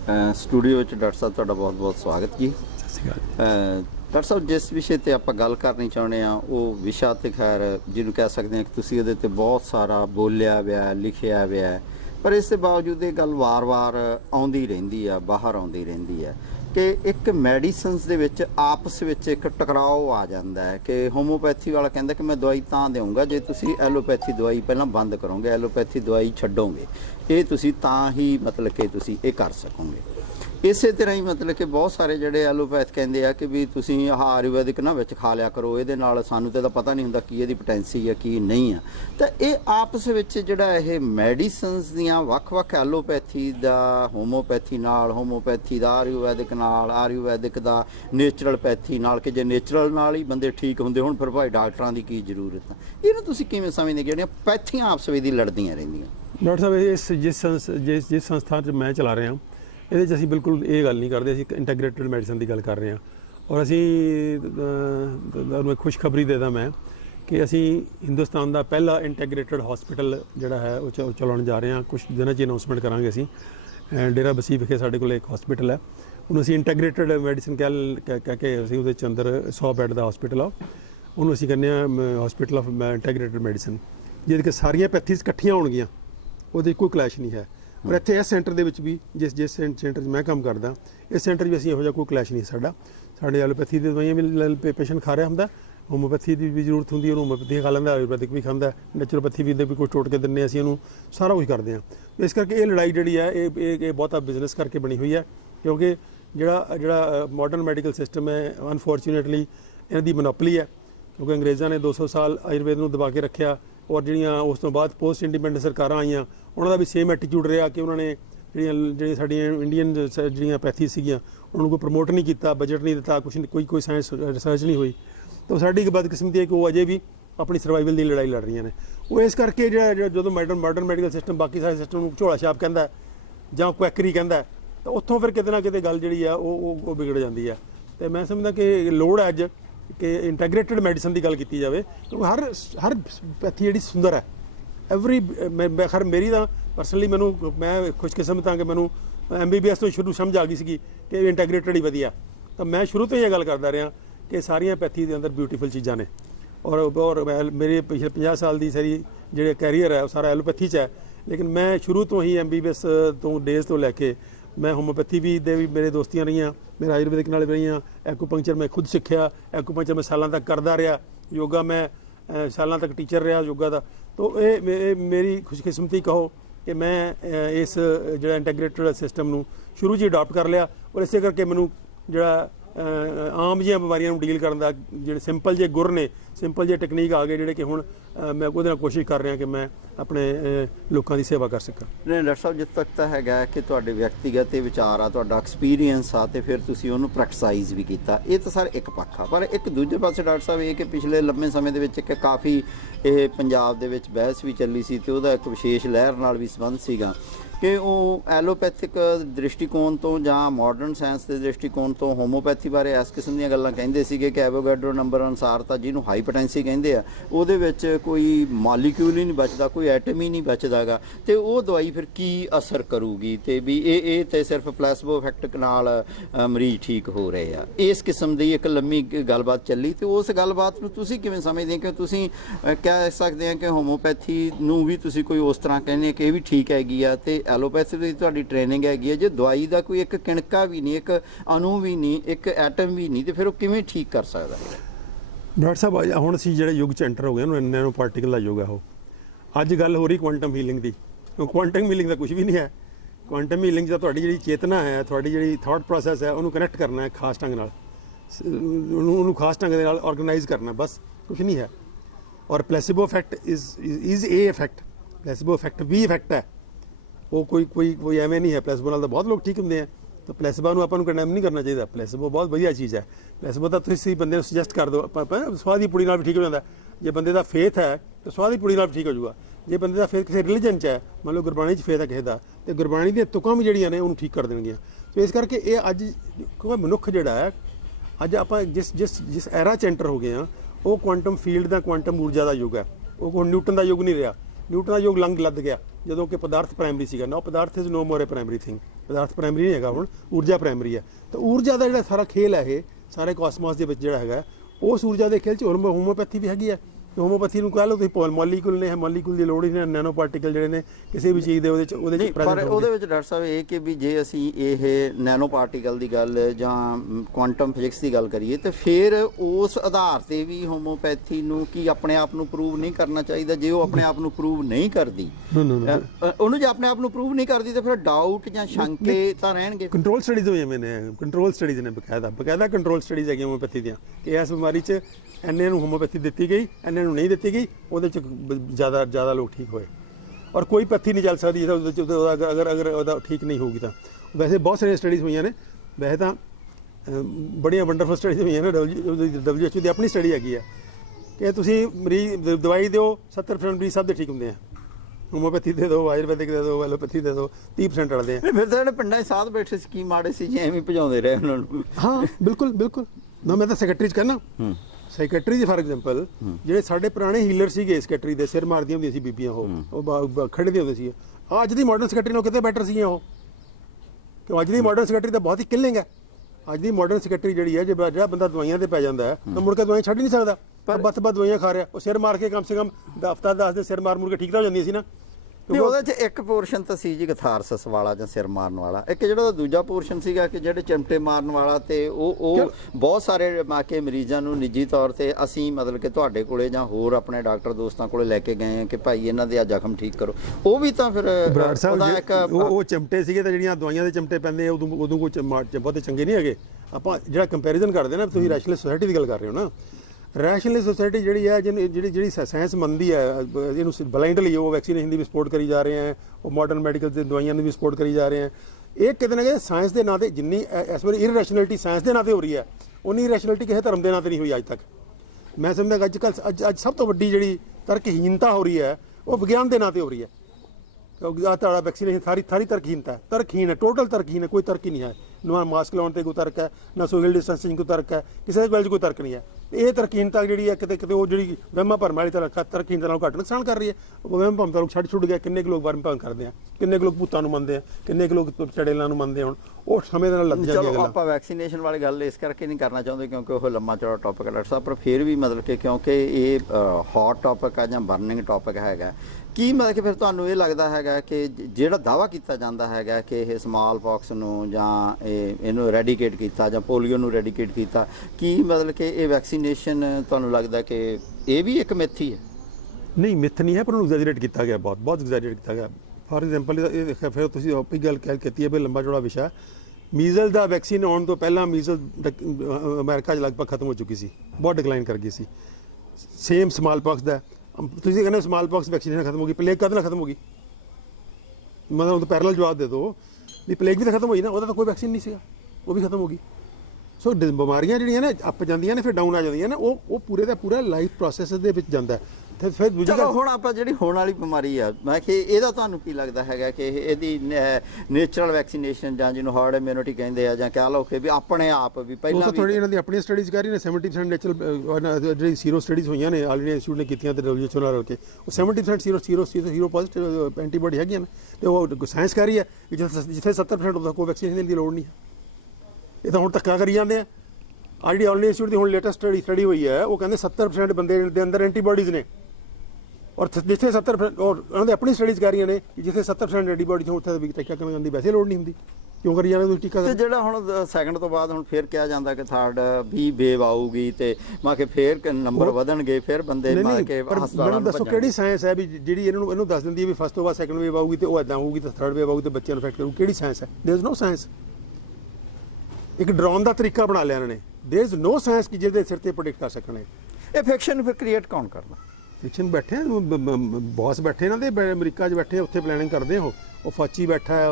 Studio ਵਿੱਚ doctor ਸਾਹਿਬ ਤੁਹਾਡਾ ਬਹੁਤ-ਬਹੁਤ ਸਵਾਗਤ ਜੀ। ਸਤਿ ਸ਼੍ਰੀ ਅਕਾਲ। ਡਾਕਟਰ ਸਾਹਿਬ ਜਿਸ ਵਿਸ਼ੇ ਤੇ ਆਪਾਂ ਗੱਲ ਕਰਨੀ ਚਾਹੁੰਦੇ ਆ ਉਹ ਵਿਸ਼ਾ ਤੇ ਖੈਰ ਜਿਹਨੂੰ ਕਹਿ ਸਕਦੇ ਆ ਕਿ ਤੁਸੀਂ ਉਹਦੇ ਤੇ ਬਹੁਤ ਸਾਰਾ ਬੋਲਿਆ ਵਿਆ ਲਿਖਿਆ ਵਿਆ, ਪਰ ਇਸ ਦੇ ਬਾਵਜੂਦ ਇਹ ਗੱਲ ਵਾਰ-ਵਾਰ ਆਉਂਦੀ ਰਹਿੰਦੀ ਆ, ਬਾਹਰ ਆਉਂਦੀ ਰਹਿੰਦੀ ਆ ਕਿ ਇੱਕ ਮੈਡੀਸਨਸ ਦੇ ਵਿੱਚ ਆਪਸ ਵਿੱਚ ਇੱਕ ਟਕਰਾਓ ਆ ਜਾਂਦਾ ਹੈ ਕਿ ਹੋਮੋਪੈਥੀ ਵਾਲਾ ਕਹਿੰਦਾ ਕਿ ਮੈਂ ਦਵਾਈ ਤਾਂ ਦੇਵਾਂਗਾ ਜੇ ਤੁਸੀਂ ਐਲੋਪੈਥੀ ਦਵਾਈ ਪਹਿਲਾਂ ਬੰਦ ਕਰੋਗੇ, ਐਲੋਪੈਥੀ ਦਵਾਈ ਛੱਡੋਗੇ, ਇਹ ਤੁਸੀਂ ਤਾਂ ਹੀ ਮਤਲਬ ਕਿ ਤੁਸੀਂ ਇਹ ਕਰ ਸਕੋਗੇ। ਇਸੇ ਤਰ੍ਹਾਂ ਹੀ ਮਤਲਬ ਕਿ ਬਹੁਤ ਸਾਰੇ ਜਿਹੜੇ ਐਲੋਪੈਥ ਕਹਿੰਦੇ ਆ ਕਿ ਵੀ ਤੁਸੀਂ ਆਹ ਆਯੁਰਵੈਦਿਕ ਨਾ ਵਿੱਚ ਖਾ ਲਿਆ ਕਰੋ, ਇਹਦੇ ਨਾਲ ਸਾਨੂੰ ਤਾਂ ਪਤਾ ਨਹੀਂ ਹੁੰਦਾ ਕੀ ਇਹਦੀ ਪੋਟੈਂਸੀ ਆ ਕੀ ਨਹੀਂ ਆ। ਤਾਂ ਇਹ ਆਪਸ ਵਿੱਚ ਜਿਹੜਾ ਇਹ ਮੈਡੀਸਨਸ ਦੀਆਂ ਵੱਖ-ਵੱਖ ਐਲੋਪੈਥੀ ਦਾ ਹੋਮੋਪੈਥੀ ਨਾਲ, ਹੋਮੋਪੈਥੀ ਦਾ ਆਯੁਰਵੈਦਿਕ ਨਾਲ, ਆਯੁਰਵੈਦਿਕ ਦਾ ਨੇਚਰਲਪੈਥੀ ਨਾਲ, ਕਿ ਜੇ ਨੇਚਰਲ ਨਾਲ ਹੀ ਬੰਦੇ ਠੀਕ ਹੁੰਦੇ ਹੁਣ ਫਿਰ ਭਾਈ ਡਾਕਟਰਾਂ ਦੀ ਕੀ ਜ਼ਰੂਰਤ ਆ। ਇਹਨੂੰ ਤੁਸੀਂ ਕਿਵੇਂ ਸਮਝਦੇ ਜਿਹੜੀਆਂ ਪੈਥੀਆਂ ਆਪਸ ਵਿੱਚ ਦੀ ਲੜਦੀਆਂ ਰਹਿੰਦੀਆਂ? ਡਾਕਟਰ ਸਾਹਿਬ ਜਿਸ ਸੰਸਥਾ 'ਚ ਮੈਂ ਚਲਾ ਰਿਹਾ ਇਹਦੇ 'ਚ ਅਸੀਂ ਬਿਲਕੁਲ ਇਹ ਗੱਲ ਨਹੀਂ ਕਰਦੇ, ਅਸੀਂ ਇੰਟੈਗਰੇਟਡ ਮੈਡੀਸਨ ਦੀ ਗੱਲ ਕਰ ਰਹੇ ਹਾਂ। ਔਰ ਅਸੀਂ ਤੁਹਾਨੂੰ ਇੱਕ ਖੁਸ਼ਖਬਰੀ ਦੇ ਦਾਂ ਮੈਂ ਕਿ ਅਸੀਂ ਹਿੰਦੁਸਤਾਨ ਦਾ ਪਹਿਲਾ ਇੰਟੈਗਰੇਟਡ ਹਸਪੀਟਲ ਜਿਹੜਾ ਹੈ ਉਹ ਚਲਾਉਣ ਜਾ ਰਹੇ ਹਾਂ। ਕੁਝ ਦਿਨਾਂ 'ਚ ਅਨਾਊਂਸਮੈਂਟ ਕਰਾਂਗੇ। ਅਸੀਂ ਡੇਰਾ ਬਸੀ ਵਿਖੇ ਸਾਡੇ ਕੋਲ ਇੱਕ ਹਸਪੀਟਲ ਹੈ, ਉਹਨੂੰ ਅਸੀਂ ਇੰਟੈਗਰੇਟਡ ਮੈਡੀਸਨ ਕਹਿ ਕੇ ਅਸੀਂ ਉਹਦੇ 'ਚ ਅੰਦਰ 100 ਬੈੱਡ ਦਾ ਹਸਪੀਟਲ ਆ, ਉਹਨੂੰ ਅਸੀਂ ਕਹਿੰਦੇ ਹਾਂ ਹਸਪੀਟਲ ਆਫ ਇੰਟੈਗਰੇਟਡ ਮੈਡੀਸਨ, ਜਿਹਦੇ ਕਿ ਸਾਰੀਆਂ ਪੈਥੀਜ਼ ਇਕੱਠੀਆਂ ਹੋਣਗੀਆਂ, ਉਹਦੇ ਕੋਈ ਕਲੈਸ਼ ਨਹੀਂ ਹੈ। ਔਰ ਇੱਥੇ ਇਸ ਸੈਂਟਰ ਦੇ ਵਿੱਚ ਵੀ ਜਿਸ ਸੈਂਟਰ 'ਚ ਮੈਂ ਕੰਮ ਕਰਦਾ, ਇਸ ਸੈਂਟਰ 'ਚ ਵੀ ਅਸੀਂ ਇਹੋ ਜਿਹਾ ਕੋਈ ਕਲੈਸ਼ ਨਹੀਂ ਸਾਡਾ। ਸਾਡੇ ਐਲੋਪੈਥੀ ਦੀ ਦਵਾਈਆਂ ਵੀ ਪੇਸ਼ੈਂਟ ਖਾ ਰਿਹਾ ਹੁੰਦਾ, ਹੋਮੋਪੈਥੀ ਦੀ ਵੀ ਜ਼ਰੂਰਤ ਹੁੰਦੀ ਉਹਨੂੰ ਹੋਮੋਪੈਥੀ ਖਾ ਲੈਂਦਾ, ਆਯੁਰਵੈਦਿਕ ਵੀ ਖਾਂਦਾ, ਨੈਚੁਰੋਪੈਥੀ ਵੀ ਦੇ ਵੀ ਕੋਈ ਟੋਟ ਕੇ ਦਿੰਦੇ ਅਸੀਂ ਉਹਨੂੰ, ਸਾਰਾ ਕੁਝ ਕਰਦੇ ਹਾਂ। ਇਸ ਕਰਕੇ ਇਹ ਲੜਾਈ ਜਿਹੜੀ ਹੈ ਇਹ ਬਹੁਤਾ ਬਿਜ਼ਨਸ ਕਰਕੇ ਬਣੀ ਹੋਈ ਹੈ, ਕਿਉਂਕਿ ਜਿਹੜਾ ਮਾਡਰਨ ਮੈਡੀਕਲ ਸਿਸਟਮ ਹੈ ਅਨਫੋਰਚੂਨੇਟਲੀ ਇਹਨਾਂ ਦੀ ਮੋਨੋਪਲੀ ਹੈ, ਕਿਉਂਕਿ ਅੰਗਰੇਜ਼ਾਂ ਨੇ 200 ਸਾਲ ਆਯੁਰਵੇਦ ਨੂੰ ਦਬਾ ਕੇ ਰੱਖਿਆ। ਔਰ ਜਿਹੜੀਆਂ ਉਸ ਤੋਂ ਬਾਅਦ ਪੋਸਟ ਇੰਡੀਪੈਂਡੈਂਟ ਸਰਕਾਰਾਂ ਆਈਆਂ ਉਹਨਾਂ ਦਾ ਵੀ ਸੇਮ ਐਟੀਟਿਊਡ ਰਿਹਾ ਕਿ ਉਹਨਾਂ ਨੇ ਜਿਹੜੀਆਂ ਸਾਡੀਆਂ ਇੰਡੀਅਨ ਜਿਹੜੀਆਂ ਪੈਥੀ ਸੀਗੀਆਂ ਉਹਨਾਂ ਨੂੰ ਕੋਈ ਪ੍ਰਮੋਟ ਨਹੀਂ ਕੀਤਾ, ਬਜਟ ਨਹੀਂ ਦਿੱਤਾ, ਕੁਛ ਕੋਈ ਸਾਇੰਸ ਰਿਸਰਚ ਨਹੀਂ ਹੋਈ। ਤਾਂ ਸਾਡੀ ਇੱਕ ਬਦਕਿਸਮਤੀ ਹੈ ਕਿ ਉਹ ਅਜੇ ਵੀ ਆਪਣੀ ਸਰਵਾਈਵਲ ਦੀ ਲੜਾਈ ਲੜ ਰਹੀਆਂ ਨੇ। ਉਹ ਇਸ ਕਰਕੇ ਜਿਹੜਾ ਜਦੋਂ ਮਾਡਰਨ ਮੈਡੀਕਲ ਸਿਸਟਮ ਬਾਕੀ ਸਾਰੇ ਸਿਸਟਮ ਨੂੰ ਝੋਲਾ ਛਾਪ ਕਹਿੰਦਾ ਜਾਂ ਕੁਐਕਰੀ ਕਹਿੰਦਾ, ਤਾਂ ਉੱਥੋਂ ਫਿਰ ਕਿਤੇ ਨਾ ਕਿਤੇ ਗੱਲ ਜਿਹੜੀ ਆ ਉਹ ਵਿਗੜ ਜਾਂਦੀ ਹੈ। ਅਤੇ ਮੈਂ ਸਮਝਦਾ ਕਿ ਲੋੜ ਹੈ ਅੱਜ ਕਿ ਇੰਟੈਗਰੇਟਡ ਮੈਡੀਸਨ ਦੀ ਗੱਲ ਕੀਤੀ ਜਾਵੇ, ਕਿਉਂਕਿ ਹਰ ਪੈਥੀ ਜਿਹੜੀ ਸੁੰਦਰ ਹੈ ਖੈਰ ਮੇਰੀ ਤਾਂ ਪਰਸਨਲੀ ਮੈਂ ਖੁਸ਼ਕਿਸਮਤ ਹਾਂ ਕਿ ਮੈਨੂੰ MBBS ਤੋਂ ਸ਼ੁਰੂ ਸਮਝ ਆ ਗਈ ਸੀਗੀ ਕਿ ਇੰਟੈਗਰੇਟਡ ਹੀ ਵਧੀਆ। ਤਾਂ ਮੈਂ ਸ਼ੁਰੂ ਤੋਂ ਹੀ ਇਹ ਗੱਲ ਕਰਦਾ ਰਿਹਾ ਕਿ ਸਾਰੀਆਂ ਪੈਥੀ ਦੇ ਅੰਦਰ ਬਿਊਟੀਫੁਲ ਚੀਜ਼ਾਂ ਨੇ। ਔਰ ਮੇਰੇ ਪਿਛਲੇ 50 ਸਾਲ ਦੀ ਸਾਰੀ ਜਿਹੜੇ ਕੈਰੀਅਰ ਹੈ ਉਹ ਸਾਰਾ ਐਲੋਪੈਥੀ 'ਚ ਹੈ, ਲੇਕਿਨ ਮੈਂ ਸ਼ੁਰੂ ਤੋਂ ਹੀ MBBS ਤੋਂ ਡੇਜ਼ ਤੋਂ ਲੈ ਕੇ ਮੈਂ ਹੋਮੋਪੈਥੀ ਵੀ ਮੇਰੇ ਦੋਸਤੀਆਂ ਰਹੀਆਂ, ਮੇਰਾ ਆਯੁਰਵੈਦਿਕ ਨਾਲ ਵੀ ਰਹੀਆਂ, ਐਕੂਪੰਕਚਰ ਮੈਂ ਖੁਦ ਸਿੱਖਿਆ, ਐਕੂਪੰਕਚਰ ਮੈਂ ਸਾਲਾਂ ਤੱਕ ਕਰਦਾ ਰਿਹਾ, ਯੋਗਾ ਮੈਂ ਸਾਲਾਂ ਤੱਕ ਟੀਚਰ ਰਿਹਾ ਯੋਗਾ ਦਾ। ਤਾਂ ਇਹ ਮੇਰੀ ਖੁਸ਼ਕਿਸਮਤੀ ਕਹੋ ਕਿ ਮੈਂ ਇਸ ਜਿਹੜਾ ਇੰਟੈਗਰੇਟਡ ਸਿਸਟਮ ਨੂੰ ਸ਼ੁਰੂ 'ਚ ਹੀ ਅਡਾਪਟ ਕਰ ਲਿਆ। ਔਰ ਇਸੇ ਕਰਕੇ ਮੈਨੂੰ ਜਿਹੜਾ ਆਮ ਜਿਹੀਆਂ ਬਿਮਾਰੀਆਂ ਨੂੰ ਡੀਲ ਕਰਨ ਦਾ ਜਿਹੜੇ ਸਿੰਪਲ ਜਿਹੇ ਗੁਰ ਨੇ, ਸਿੰਪਲ ਜਿਹੇ ਟੈਕਨੀਕ ਆ ਗਏ ਜਿਹੜੇ ਕਿ ਹੁਣ ਮੈਂ ਉਹਦੇ ਨਾਲ ਕੋਸ਼ਿਸ਼ ਕਰ ਰਿਹਾ ਕਿ ਮੈਂ ਆਪਣੇ ਲੋਕਾਂ ਦੀ ਸੇਵਾ ਕਰ ਸਕਾਂ। ਨਹੀਂ ਡਾਕਟਰ ਸਾਹਿਬ, ਜਿੱਥੇ ਤੱਕ ਤਾਂ ਹੈਗਾ ਕਿ ਤੁਹਾਡੇ ਵਿਅਕਤੀਗਤ ਵਿਚਾਰ ਆ, ਤੁਹਾਡਾ ਐਕਸਪੀਰੀਅੰਸ ਆ, ਅਤੇ ਫਿਰ ਤੁਸੀਂ ਉਹਨੂੰ ਪ੍ਰੈਕਟਿਸਾਈਜ਼ ਵੀ ਕੀਤਾ, ਇਹ ਤਾਂ ਸਰ ਇੱਕ ਪੱਖ ਆ। ਪਰ ਇੱਕ ਦੂਜੇ ਪਾਸੇ ਡਾਕਟਰ ਸਾਹਿਬ ਇਹ ਕਿ ਪਿਛਲੇ ਲੰਮੇ ਸਮੇਂ ਦੇ ਵਿੱਚ ਇੱਕ ਕਾਫੀ ਇਹ ਪੰਜਾਬ ਦੇ ਵਿੱਚ ਬਹਿਸ ਵੀ ਚੱਲੀ ਸੀ ਅਤੇ ਉਹਦਾ ਇੱਕ ਵਿਸ਼ੇਸ਼ ਲਹਿਰ ਨਾਲ ਵੀ ਸੰਬੰਧ ਸੀਗਾ ਕਿ ਉਹ ਐਲੋਪੈਥਿਕ ਦ੍ਰਿਸ਼ਟੀਕੋਣ ਤੋਂ ਜਾਂ ਮਾਡਰਨ ਸਾਇੰਸ ਦੇ ਦ੍ਰਿਸ਼ਟੀਕੋਣ ਤੋਂ ਹੋਮੋਪੈਥੀ ਬਾਰੇ ਇਸ ਕਿਸਮ ਦੀਆਂ ਗੱਲਾਂ ਕਹਿੰਦੇ ਸੀਗੇ ਕਿ ਐਵੋਗੈਡਰੋ ਨੰਬਰ ਅਨੁਸਾਰ ਤਾਂ ਜਿਹਨੂੰ ਹਾਈਪੋਟੈਂਸੀ ਕਹਿੰਦੇ ਆ ਉਹਦੇ ਵਿੱਚ ਕੋਈ ਮਾਲੀਕਿਊਲ ਹੀ ਨਹੀਂ ਬਚਦਾ, ਕੋਈ ਐਟਮ ਹੀ ਨਹੀਂ ਬਚਦਾ ਗਾ, ਅਤੇ ਉਹ ਦਵਾਈ ਫਿਰ ਕੀ ਅਸਰ ਕਰੂਗੀ, ਅਤੇ ਵੀ ਇਹ ਤਾਂ ਸਿਰਫ ਪਲੈਸਬੋ ਇਫੈਕਟ ਨਾਲ ਮਰੀਜ਼ ਠੀਕ ਹੋ ਰਹੇ ਆ। ਇਸ ਕਿਸਮ ਦੀ ਇੱਕ ਲੰਮੀ ਗੱਲਬਾਤ ਚੱਲੀ, ਅਤੇ ਉਸ ਗੱਲਬਾਤ ਨੂੰ ਤੁਸੀਂ ਕਿਵੇਂ ਸਮਝਦੇ ਕਿ ਤੁਸੀਂ ਕਹਿ ਸਕਦੇ ਆ ਕਿ ਹੋਮੋਪੈਥੀ ਨੂੰ ਵੀ ਤੁਸੀਂ ਕੋਈ ਉਸ ਤਰ੍ਹਾਂ ਕਹਿੰਦੇ ਕਿ ਇਹ ਵੀ ਠੀਕ ਹੈਗੀ ਆ, ਅਤੇ ਐਲੋਪੈਥੀ ਦੀ ਤੁਹਾਡੀ ਟ੍ਰੇਨਿੰਗ ਹੈਗੀ ਹੈ, ਜੇ ਦਵਾਈ ਦਾ ਕੋਈ ਇੱਕ ਕਿਣਕਾ ਵੀ ਨਹੀਂ, ਇੱਕ ਅਣੂ ਵੀ ਨਹੀਂ, ਇੱਕ ਐਟਮ ਵੀ ਨਹੀਂ, ਤੇ ਫਿਰ ਉਹ ਕਿਵੇਂ ਠੀਕ ਕਰ ਸਕਦਾ? ਡਾਕਟਰ ਸਾਹਿਬ ਹੁਣ ਅਸੀਂ ਜਿਹੜੇ ਯੁੱਗ 'ਚ ਐਂਟਰ ਹੋ ਗਏ ਉਹਨੂੰ ਨੈਨੋ ਪਾਰਟੀਕਲ ਦਾ ਯੁੱਗ ਹੈ। ਉਹ ਅੱਜ ਗੱਲ ਹੋ ਰਹੀ ਕੁਆਂਟਮ ਹੀਲਿੰਗ ਦੀ। ਕੁਆਂਟਮ ਹੀਲਿੰਗ ਦਾ ਕੁਝ ਵੀ ਨਹੀਂ ਹੈ। ਕੁਆਂਟਮ ਹੀਲਿੰਗ 'ਚ ਤੁਹਾਡੀ ਜਿਹੜੀ ਚੇਤਨਾ ਹੈ, ਤੁਹਾਡੀ ਜਿਹੜੀ ਥਾਟ ਪ੍ਰੋਸੈਸ ਹੈ, ਉਹਨੂੰ ਕਨੈਕਟ ਕਰਨਾ ਹੈ ਖਾਸ ਢੰਗ ਨਾਲ, ਉਹਨੂੰ ਖਾਸ ਢੰਗ ਦੇ ਨਾਲ ਔਰਗਨਾਈਜ਼ ਕਰਨਾ, ਬਸ ਕੁਝ ਨਹੀਂ ਹੈ। ਔਰ placebo effect is a effect, placebo effect ਵੀ ਇਫੈਕਟ ਹੈ, ਉਹ ਕੋਈ ਐਵੇਂ ਨਹੀਂ ਹੈ। ਪਲੈਸੀਬੋ ਨਾਲ ਤਾਂ ਬਹੁਤ ਲੋਕ ਠੀਕ ਹੁੰਦੇ ਆ, ਤਾਂ ਪਲੈਸੀਬੋ ਨੂੰ ਆਪਾਂ ਨੂੰ ਕੰਡੈਮ ਨਹੀਂ ਕਰਨਾ ਚਾਹੀਦਾ। ਪਲੈਸੀਬੋ ਬਹੁਤ ਵਧੀਆ ਚੀਜ਼ ਹੈ। ਪਲੈਸੀਬੋ ਤਾਂ ਤੁਸੀਂ ਬੰਦੇ ਨੂੰ ਸੁਜੈਸਟ ਕਰ ਦਿਓ, ਸਵਾਦ ਦੀ ਪੁੜੀ ਨਾਲ ਵੀ ਠੀਕ ਹੋ ਜਾਂਦਾ। ਜੇ ਬੰਦੇ ਦਾ ਫੇਥ ਹੈ ਤਾਂ ਸਵਾਦ ਦੀ ਪੁੜੀ ਨਾਲ ਵੀ ਠੀਕ ਹੋ ਜਾਊਗਾ। ਜੇ ਬੰਦੇ ਦਾ ਫੇਥ ਕਿਸੇ ਰਿਲੀਜਨ 'ਚ ਹੈ, ਮੰਨ ਲਓ ਗੁਰਬਾਣੀ 'ਚ ਫੇਥ ਹੈ ਕਿਸੇ ਦਾ, ਅਤੇ ਗੁਰਬਾਣੀ ਦੀਆਂ ਤੁਕਾਂ ਵੀ ਜਿਹੜੀਆਂ ਨੇ ਉਹਨੂੰ ਠੀਕ ਕਰ ਦੇਣਗੀਆਂ। ਸੋ ਇਸ ਕਰਕੇ ਇਹ ਅੱਜ ਕਿਉਂਕਿ ਮਨੁੱਖ ਜਿਹੜਾ ਹੈ, ਅੱਜ ਆਪਾਂ ਜਿਸ ਐਰਾ 'ਚ ਐਂਟਰ ਹੋ ਗਏ ਹਾਂ, ਉਹ ਕੁਆਂਟਮ ਫੀਲਡ ਦਾ, ਕੁਆਂਟਮ ਊਰਜਾ ਦਾ ਯੁੱਗ ਹੈ। ਉਹ ਨਿਊਟਨ ਦਾ ਯੁੱਗ ਨਹੀਂ ਰਿਹਾ। ਨਿਊਟਨ ਦਾ ਯੋਗ ਲੰਗ ਲੱਦ ਗਿਆ ਜਦੋਂ ਕਿ ਪਦਾਰਥ ਪ੍ਰਾਇਮਰੀ ਸੀਗਾ। ਨਾ ਪਦਾਰਥ is no more a primary thing, ਪਦਾਰਥ ਪ੍ਰਾਇਮਰੀ ਨਹੀਂ ਹੈਗਾ, ਹੁਣ ਊਰਜਾ ਪ੍ਰਾਇਮਰੀ ਹੈ। ਤਾਂ ਊਰਜਾ ਦਾ ਜਿਹੜਾ ਸਾਰਾ ਖੇਲ ਹੈ ਇਹ ਸਾਰੇ ਕਾਸਮੋਸ ਦੇ ਵਿੱਚ ਜਿਹੜਾ ਹੈਗਾ, ਉਸ ਊਰਜਾ ਦੇ ਖੇਲ 'ਚ ਹੋਮੋਪੈਥੀ ਵੀ ਹੈਗੀ ਹੈ। ਹੋਮੋਪੈਥੀ ਨੂੰ ਕਹਿ ਲਓ ਤੁਸੀਂ ਮੋਲੀਕੂਲ ਨੇ, ਮੋਲੀਕੂਲ ਦੀ ਲੋੜ ਹੀ ਨਹੀਂ, ਨੈਨੋ ਪਾਰਟੀਕਲ ਜਿਹੜੇ ਨੇ ਕਿਸੇ ਵੀ ਚੀਜ਼ ਦੇ ਉਹਦੇ 'ਚ ਪਰ ਉਹਦੇ ਵਿੱਚ ਡਾਕਟਰ ਸਾਹਿਬ ਇਹ ਕਿ ਵੀ ਜੇ ਅਸੀਂ ਇਹ ਨੈਨੋ ਪਾਰਟੀਕਲ ਦੀ ਗੱਲ ਜਾਂ ਕੁਆਂਟਮ ਫਿਜ਼ਿਕਸ ਦੀ ਗੱਲ ਕਰੀਏ ਤੇ ਫਿਰ ਉਸ ਆਧਾਰ ਤੇ ਵੀ ਹੋਮੋਪੈਥੀ ਨੂੰ ਕੀ ਆਪਣੇ ਆਪ ਨੂੰ ਪ੍ਰੂਵ ਨਹੀਂ ਕਰਨਾ ਚਾਹੀਦਾ? ਜੇ ਉਹ ਆਪਣੇ ਆਪ ਨੂੰ ਪ੍ਰੂਵ ਨਹੀਂ ਕਰਦੀ, ਉਹਨੂੰ ਜੇ ਆਪਣੇ ਆਪ ਨੂੰ ਪ੍ਰੂਵ ਨਹੀਂ ਕਰਦੀ ਤਾਂ ਫਿਰ ਡਾਊਟ ਜਾਂ ਸ਼ੰਕੇ ਤਾਂ ਰਹਿਣਗੇ। ਕੰਟਰੋਲ ਸਟੱਡੀਜ਼ ਹੋਈਆਂ ਨੇ, ਕੰਟਰੋਲ ਸਟੱਡੀਜ਼ ਨੇ ਬਕਾਇਦਾ ਕੰਟਰੋਲ ਸਟੱਡੀਜ਼ ਹੈਗੀਆਂ ਹੋਮੋਪੈਥੀ ਦੀਆਂ ਕਿ ਇਸ ਬਿਮਾਰੀ 'ਚ ਇੰਨੇ ਨੂੰ ਹੋਮੋਪੈਥੀ ਦਿੱਤੀ ਗਈ, ਇੰਨੇ ਨੂੰ ਨਹੀਂ ਦਿੱਤੀ ਗਈ, ਉਹਦੇ 'ਚ ਜ਼ਿਆਦਾ ਲੋਕ ਠੀਕ ਹੋਏ। ਔਰ ਕੋਈ ਪੈਥੀ ਨਹੀਂ ਚੱਲ ਸਕਦੀ ਅਗਰ ਉਹਦਾ ਠੀਕ ਨਹੀਂ ਹੋਊਗੀ ਤਾਂ। ਵੈਸੇ ਬਹੁਤ ਸਾਰੀਆਂ ਸਟੱਡੀਜ਼ ਹੋਈਆਂ ਨੇ, ਵੈਸੇ ਤਾਂ ਬੜੀਆਂ ਵੰਡਰਫੁਲ ਸਟੱਡੀਜ਼ ਹੋਈਆਂ ਨੇ। WHO ਦੀ ਆਪਣੀ ਸਟੱਡੀ ਹੈਗੀ ਆ ਕਿ ਤੁਸੀਂ ਮਰੀਜ਼ ਦਵਾਈ ਦਿਓ 70% ਮਰੀਜ਼ ਸਭ ਦੇ ਠੀਕ ਹੁੰਦੇ ਆ। ਹੋਮੋਪੈਥੀ ਦੇ ਦਿਓ, ਆਯੁਰਵੈਦਿਕ ਦੇ ਦਿਓ, ਐਲੋਪੈਥੀ ਦੇ ਦਿਓ, 30% ਅੜਦੇ ਆ। ਫਿਰ ਤਾਂ ਪਿੰਡਾਂ 'ਚ ਸਾਧ ਬੈਠੇ ਸੀ ਕੀ ਮਾੜੇ ਸੀ ਜੀ, ਐਵੇਂ ਭਜਾਉਂਦੇ ਰਹੇ ਉਹਨਾਂ ਨੂੰ। ਹਾਂ ਬਿਲਕੁਲ ਨਾ, ਮੈਂ ਤਾਂ ਸੈਕਟਰੀ 'ਚ ਕਹਿਣਾ, ਸੈਕਟਰੀ ਦੀ ਫਾਰ ਐਗਜ਼ਾਮਪਲ ਜਿਹੜੇ ਸਾਡੇ ਪੁਰਾਣੇ ਹੀਲਰ ਸੀਗੇ ਸੈਕਟਰੀ ਦੇ, ਸਿਰ ਮਾਰਦੀਆਂ ਹੁੰਦੀਆਂ ਸੀ ਬੀਬੀਆਂ, ਉਹ ਖੜ੍ਹਦੇ ਹੁੰਦੇ ਸੀ। ਅੱਜ ਦੀ ਮਾਡਰਨ ਸੈਕਟਰੀ ਨਾਲੋਂ ਕਿਤੇ ਬੈਟਰ ਸੀਗੀਆਂ ਉਹ, ਕਿ ਅੱਜ ਦੀ ਮਾਡਰਨ ਸੈਕਟਰੀ ਤਾਂ ਬਹੁਤ ਹੀ ਕਿਲਿੰਗ ਹੈ। ਅੱਜ ਦੀ ਮਾਡਰਨ ਸੈਕਟਰੀ ਜਿਹੜੀ ਹੈ, ਜਿਹੜਾ ਬੰਦਾ ਦਵਾਈਆਂ ਤੇ ਪੈ ਜਾਂਦਾ ਹੈ ਤਾਂ ਮੁੜ ਕੇ ਦਵਾਈਆਂ ਛੱਡ ਹੀ ਨਹੀਂ ਸਕਦਾ। ਬੱਤ ਦਵਾਈਆਂ ਖਾ ਰਿਹਾ, ਉਹ ਸਿਰ ਮਾਰ ਕੇ ਕਮ ਸੇ ਕਮ ਹਫ਼ਤਾ 10 ਦਿਨ ਸਿਰ ਮਾਰ ਮੁੜ ਕੇ ਠੀਕ ਤਾਂ ਹੋ ਜਾਂਦੀਆਂ ਸੀ ਨਾ। ਨਹੀਂ, ਉਹਦੇ 'ਚ ਇੱਕ ਪੋਰਸ਼ਨ ਤਾਂ ਸੀ ਜੀ ਕਥਾਰਸਿਸ ਵਾਲਾ ਜਾਂ ਸਿਰ ਮਾਰਨ ਵਾਲਾ, ਇੱਕ ਜਿਹੜਾ ਦੂਜਾ ਪੋਰਸ਼ਨ ਸੀਗਾ ਕਿ ਜਿਹੜੇ ਚਿਮਟੇ ਮਾਰਨ ਵਾਲਾ, ਤੇ ਉਹ ਬਹੁਤ ਸਾਰੇ ਮਾਕੇ ਮਰੀਜ਼ਾਂ ਨੂੰ ਨਿੱਜੀ ਤੌਰ ਤੇ ਅਸੀਂ ਮਤਲਬ ਕਿ ਤੁਹਾਡੇ ਕੋਲੇ ਜਾਂ ਹੋਰ ਆਪਣੇ ਡਾਕਟਰ ਦੋਸਤਾਂ ਕੋਲੇ ਲੈ ਕੇ ਗਏ ਕਿ ਭਾਈ ਇਹਨਾਂ ਦੇ ਆ ਜ਼ਖਮ ਠੀਕ ਕਰੋ। ਉਹ ਵੀ ਤਾਂ ਫਿਰ ਉਹਦਾ ਇੱਕ ਉਹ ਚਿਮਟੇ ਸੀਗੇ ਤਾਂ ਜਿਹੜੀਆਂ ਦਵਾਈਆਂ ਦੇ ਚਿਮਟੇ ਪੈਂਦੇ ਉਦੋਂ ਕੋਈ ਬਹੁਤੇ ਚੰਗੇ ਨਹੀਂ ਹੈਗੇ। ਆਪਾਂ ਜਿਹੜਾ ਕੰਪੈਰੀਜ਼ਨ ਕਰਦੇ ਨਾ, ਤੁਸੀਂ ਰੈਸ਼ਨਲ ਸੁਸਾਇਟੀ ਦੀ ਗੱਲ ਕਰ ਰਹੇ ਹੋ ਨਾ, ਰੈਸ਼ਨਲ ਸੁਸਾਇਟੀ ਜਿਹੜੀ ਹੈ ਜਿਹੜੀ ਸਾਇੰਸ ਮੰਨਦੀ ਹੈ ਇਹਨੂੰ ਬਲਾਈਂਡਲੀ, ਉਹ ਵੈਕਸੀਨੇਸ਼ਨ ਦੀ ਵੀ ਸਪੋਰਟ ਕਰੀ ਜਾ ਰਹੇ ਹੈ, ਉਹ ਮਾਡਰਨ ਮੈਡੀਕਲ ਦੀ ਦਵਾਈਆਂ ਦੀ ਵੀ ਸਪੋਰਟ ਕਰੀ ਜਾ ਰਹੇ ਹੈ। ਇਹ ਕਿਤੇ ਨਾ ਕਿਤੇ ਸਾਇੰਸ ਦੇ ਨਾਂ 'ਤੇ ਜਿੰਨੀ ਇਸ ਵਾਰੀ ਇਰਰੈਸ਼ਨੈਲਿਟੀ ਸਾਇੰਸ ਦੇ ਨਾਂ 'ਤੇ ਹੋ ਰਹੀ ਹੈ, ਉਨੀ ਇਰਰੈਸ਼ਨੈਲਿਟੀ ਕਿਸੇ ਧਰਮ ਦੇ ਨਾਂ 'ਤੇ ਨਹੀਂ ਹੋਈ ਅੱਜ ਤੱਕ। ਮੈਂ ਸਮਝਦਾ ਅੱਜ ਸਭ ਤੋਂ ਵੱਡੀ ਜਿਹੜੀ ਤਰਕਹੀਨਤਾ ਹੋ ਰਹੀ ਹੈ ਉਹ ਵਿਗਿਆਨ ਦੇ ਨਾਂ 'ਤੇ ਹੋ ਰਹੀ ਹੈ। ਕਿਉਂਕਿ ਆਹ ਤੁਹਾਡਾ ਵੈਕਸੀਨੇਸ਼ਨ ਸਾਰੀ ਤਰਕਹੀਨ ਹੈ, ਟੋਟਲ ਤਰਕਹੀਨ ਹੈ, ਕੋਈ ਤਰਕ ਹੀ ਨਹੀਂ ਹੈ। ਨਾ ਮਾਸਕ ਲਾਉਣ 'ਤੇ ਕੋਈ ਤਰਕ ਹੈ, ਨਾ ਸੋਸ਼ਲ ਡਿਸਟੈਂਸਿੰਗ ਕੋਈ ਤਰਕ ਹੈ, ਕਿਸੇ ਦੇ ਗੱਲ 'ਚ ਕੋਈ ਤਰਕ ਨਹੀਂ ਹੈ। ਇਹ ਤਰਕਹੀਨਤਾ ਜਿਹੜੀ ਹੈ ਕਿਤੇ ਉਹ ਜਿਹੜੀ ਵਹਿਮਾਂ ਭਰਮ ਵਾਲੀ ਤਰਕਹੀਨਤਾ ਨਾਲੋਂ ਘੱਟ ਨੁਕਸਾਨ ਕਰ ਰਹੀ ਹੈ। ਉਹ ਵਹਿਮ ਭਰਮ ਤਾਂ ਲੋਕ ਛੱਡ ਗਿਆ। ਕਿੰਨੇ ਕੁ ਲੋਕ ਵਹਿਮ ਭਰਮ ਕਰਦੇ ਆ, ਕਿੰਨੇ ਕੁ ਲੋਕ ਭੂਤਾਂ ਨੂੰ ਮੰਨਦੇ ਆ, ਕਿੰਨੇ ਕੁ ਲੋਕ ਚੜੇਲਾਂ ਨੂੰ ਮੰਨਦੇ ਹੁਣ, ਉਹ ਸਮੇਂ ਦੇ ਨਾਲ ਲੱਗ ਜਾਂਦੀਆਂ ਗੱਲਾਂ। ਆਪਾਂ ਵੈਕਸੀਨੇਸ਼ਨ ਵਾਲੀ ਗੱਲ ਇਸ ਕਰਕੇ ਨਹੀਂ ਕਰਨਾ ਚਾਹੁੰਦੇ ਕਿਉਂਕਿ ਉਹ ਲੰਮਾ ਚੌੜਾ ਟੌਪਿਕ ਹੈ ਡਾਕਟਰ ਸਾਹਿਬ, ਪਰ ਫਿਰ ਵੀ ਮਤਲਬ ਕਿ ਕਿਉਂਕਿ ਇਹ ਹੌਟ ਟੌਪਿਕ ਹੈ ਜਾਂ ਬਰਨਿੰਗ ਟੌਪਿਕ ਹੈਗਾ, ਕੀ ਮਤਲਬ ਕਿ ਫਿਰ ਤੁਹਾਨੂੰ ਇਹ ਲੱਗਦਾ ਹੈਗਾ ਕਿ ਜਿਹੜਾ ਦਾਅਵਾ ਕੀਤਾ ਜਾਂਦਾ ਹੈਗਾ ਕਿ ਇਹ ਸਮਾਲ ਪੌਕਸ ਨੂੰ ਜਾਂ ਇਹਨੂੰ ਰੈਡੀਕੇਟ ਕੀਤਾ ਜਾਂ ਪੋਲੀਓ ਨੂੰ ਰੈਡੀਕੇਟ ਕੀਤਾ, ਕੀ ਮਤਲਬ ਕਿ ਇਹ ਵੈਕਸੀਨੇਸ਼ਨ ਤੁਹਾਨੂੰ ਲੱਗਦਾ ਕਿ ਇਹ ਵੀ ਇੱਕ ਮਿੱਥ ਹੀ ਹੈ? ਨਹੀਂ, ਮਿੱਥ ਨਹੀਂ ਹੈ, ਪਰ ਉਹਨੂੰ ਐਗਜ਼ੈਜਰੇਟ ਕੀਤਾ ਗਿਆ, ਬਹੁਤ ਐਗਜ਼ੈਜਰੇਟ ਕੀਤਾ ਗਿਆ। ਫਾਰ ਐਗਜ਼ਾਮਪਲ ਇਹ ਫਿਰ ਤੁਸੀਂ ਆਪੀ ਗੱਲ ਕੀਤੀ ਹੈ ਵੀ ਲੰਬਾ ਚੌੜਾ ਵਿਸ਼ਾ। ਮੀਜ਼ਲ ਦਾ ਵੈਕਸੀਨ ਆਉਣ ਤੋਂ ਪਹਿਲਾਂ ਮੀਜ਼ਲ ਅਮਰੀਕਾ 'ਚ ਲਗਭਗ ਖਤਮ ਹੋ ਚੁੱਕੀ ਸੀ, ਬਹੁਤ ਡਿਕਲਾਈਨ ਕਰ ਗਈ ਸੀ। ਸੇਮ ਸਮਾਲ ਪੌਕਸ ਦਾ, ਤੁਸੀਂ ਕਹਿੰਦੇ ਸਮਾਲ ਪੌਕਸ ਵੈਕਸੀਨੇਸ਼ਨ ਖਤਮ ਹੋ ਗਈ, ਪਲੇਗ ਕਦ ਨਾਲ ਖਤਮ ਹੋ ਗਈ? ਮਤਲਬ ਉਹ ਪੈਰਲਲ ਜਵਾਬ ਦੇ ਦਿਓ ਵੀ ਪਲੇਗ ਵੀ ਤਾਂ ਖਤਮ ਹੋਈ ਨਾ, ਉਹਦਾ ਤਾਂ ਕੋਈ ਵੈਕਸੀਨ ਨਹੀਂ ਸੀਗਾ, ਉਹ ਵੀ ਖਤਮ ਹੋ ਗਈ। ਸੋ ਬਿਮਾਰੀਆਂ ਜਿਹੜੀਆਂ ਨੇ ਅੱਪ ਜਾਂਦੀਆਂ ਨੇ ਫਿਰ ਡਾਊਨ ਆ ਜਾਂਦੀਆਂ ਨੇ, ਉਹ ਪੂਰੇ ਦਾ ਪੂਰਾ ਲਾਈਫ ਪ੍ਰੋਸੈਸ ਦੇ ਵਿੱਚ ਜਾਂਦਾ ਹੈ। ਤੇ ਫਿਰ ਦੂਜੀ ਚਲੋ ਹੁਣ ਆਪਾਂ ਜਿਹੜੀ ਹੋਣ ਵਾਲੀ ਬਿਮਾਰੀ ਆ, ਮੈਂ ਕਿ ਇਹਦਾ ਤੁਹਾਨੂੰ ਕੀ ਲੱਗਦਾ ਹੈਗਾ ਕਿ ਇਹਦੀ ਨੇਚਰਲ ਵੈਕਸੀਨੇਸ਼ਨ ਜਾਂ ਜਿਹਨੂੰ ਹਰਡ ਇਮਿਊਨਿਟੀ ਕਹਿੰਦੇ ਆ, ਜਾਂ ਕਹਿ ਲਓ ਕਿ ਵੀ ਆਪਣੇ ਆਪ ਵੀ ਪਹਿਲਾਂ ਥੋੜੀ ਇਹਨਾਂ ਦੀ ਆਪਣੀ ਸਟੱਡੀਜ਼ ਕਰ ਰਹੀ ਨੇ। 70% ਨੇਚਰਲ ਜਿਹੜੀ ਸੀਰੋ ਸਟੱਡੀਜ਼ ਹੋਈਆਂ ਨੇ ਆਲਰੇਡੀ ਇੰਸਟੀਚਿਊਟ ਨੇ ਕੀਤੀਆਂ ਤੇ WHO ਨਾਲ ਰਲ ਕੇ, ਉਹ 70% ਸੀਰੋ ਪੋਜ਼ਿਟਿਵ ਐਂਟੀਬਾਡੀ ਹੈਗੀਆਂ ਨੇ, ਤੇ ਉਹ ਸਾਇੰਸ ਕਰ ਰਹੀ ਹੈ ਕਿ ਜਿੱਥੇ 70% ਉਹਦਾ ਕੋਈ ਵੈਕਸੀਨੇਸ਼ਨ ਦੇਣ ਦੀ ਲੋੜ ਨਹੀਂ ਹੈ। ਇਹ ਤਾਂ ਹੁਣ ਧੱਕਾ ਕਰੀ ਜਾਂਦੇ ਆ। ਆਹ ਜਿਹੜੀ ਆਲਰੇਡੀ ਇੰਸਟੀਚਿਊਟ ਦੀ ਹੁਣ ਲੇਟੈਸਟ ਸਟੱਡੀ ਹੋਈ ਹੈ, ਉਹ ਕਹਿੰਦੇ 70% ਬੰਦੇ ਦੇ ਅੰਦਰ ਐਂਟੀਬਾਡੀਜ਼ ਨੇ, ਔਰ ਜਿੱਥੇ 70% ਔਰ ਉਹਨਾਂ ਦੇ ਆਪਣੀ ਸਟੱਡੀਜ਼ ਕਰ ਰਹੀਆਂ ਨੇ ਕਿ ਜਿੱਥੇ 70% ਐਂਟੀਬਾਡੀਜ਼ ਹੋਣ ਉੱਥੇ ਵੀ ਟੀਕਾ ਕਰਨ ਦੀ ਵੈਸੇ ਲੋੜ ਨਹੀਂ ਹੁੰਦੀ। ਕਿਉਂ ਕਰੀ ਜਾਂਦੇ ਤੁਸੀਂ ਟੀਕਾ? ਤੇ ਜਿਹੜਾ ਹੁਣ ਸੈਕਿੰਡ ਤੋਂ ਬਾਅਦ ਹੁਣ ਫਿਰ ਕਿਹਾ ਜਾਂਦਾ ਕਿ ਥਰਡ ਵੀ ਵੇਵ ਆਊਗੀ ਤੇ ਮੈਂ ਕਿ ਫਿਰ ਨੰਬਰ ਵਧਣਗੇ, ਫਿਰ ਬੰਦੇ ਮੈਂ ਕਿ ਹਸਪਤਾਲਾਂ ਦੱਸੋ ਕਿਹੜੀ ਸਾਇੰਸ ਹੈ ਵੀ ਜਿਹੜੀ ਇਹਨੂੰ ਦੱਸ ਦਿੰਦੀ ਹੈ ਵੀ ਫਸਟ ਤੋਂ ਬਾਅਦ ਸੈਕਿੰਡ ਵੇਵ ਆਊਗੀ ਤੇ ਉਹ ਇੱਦਾਂ ਹੋਊਗੀ ਤੇ ਥਰਡ ਵੇਵ ਆਊਗੀ ਤੇ ਬੱਚਿਆਂ ਨੂੰ ਇਫੈਕਟ ਕਰੂ? ਕਿਹੜੀ ਸਾਇੰਸ ਹੈ? ਦੇयर इज नो ਸਾਇੰਸ। ਇੱਕ ਡਰਾਉਣ ਦਾ ਤਰੀਕਾ ਬਣਾ ਲਿਆ ਇਹਨਾਂ ਨੇ। ਦੇयर इज नो ਸਾਇੰਸ ਕਿ ਜਿਹਦੇ ਸਿਰ ਤੇ ਪ੍ਰੈਡਿਕਟ ਕਰ ਸਕਣ। ਇਹ ਫਿਕਸ਼ਨ ਨੂੰ ਫਿਰ ਕ੍ਰੀਏਟ ਕੌਣ ਕਰਦਾ? ਫਿਕਸ਼ਨ ਬੈਠੇ ਬੌਸ ਬੈਠੇ ਇਹਨਾਂ ਦੇ ਅਮਰੀਕਾ 'ਚ ਬੈਠੇ, ਉੱਥੇ ਪਲੈਨਿੰਗ ਕਰਦੇ ਉਹ ਫਾਚੀ ਬੈਠਾ ਹੈ,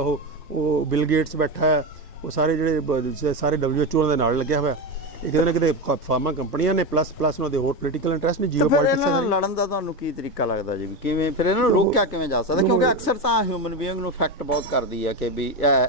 ਉਹ ਬਿਲ ਗੇਟਸ ਬੈਠਾ ਹੈ, ਉਹ ਸਾਰੇ ਜਿਹੜੇ ਸਾਰੇ WHO ਦੇ ਨਾਲ ਲੱਗਿਆ ਹੋਇਆ। ਇਹ ਕਿਤੇ ਨਾ ਕਿਤੇ ਫਾਰਮਾ ਕੰਪਨੀਆਂ ਨੇ ਪਲੱਸ ਉਹਨਾਂ ਦੇ ਹੋਰ ਪੋਲੀਟੀਕਲ ਇੰਟਰਸਟ ਨੇ ਤੇ ਜੀਓ ਫਿਰ ਪੋਲਿਟਿਕਸ ਇਹਨਾਂ ਨਾਲ ਲੜਨ ਦਾ ਤੁਹਾਨੂੰ ਕੀ ਤਰੀਕਾ ਲੱਗਦਾ ਜੀ ਵੀ ਕਿਵੇਂ ਫਿਰ ਇਹਨਾਂ ਨੂੰ ਰੋਕਿਆ ਕਿਵੇਂ ਜਾ ਸਕਦਾ ਕਿਉਂਕਿ ਅਕਸਰ ਤਾਂ ਹਿਊਮਨ ਬੀਇੰਗ ਨੂੰ ਇਫੈਕਟ ਬਹੁਤ ਕਰਦੀ ਹੈ ਕਿ ਵੀ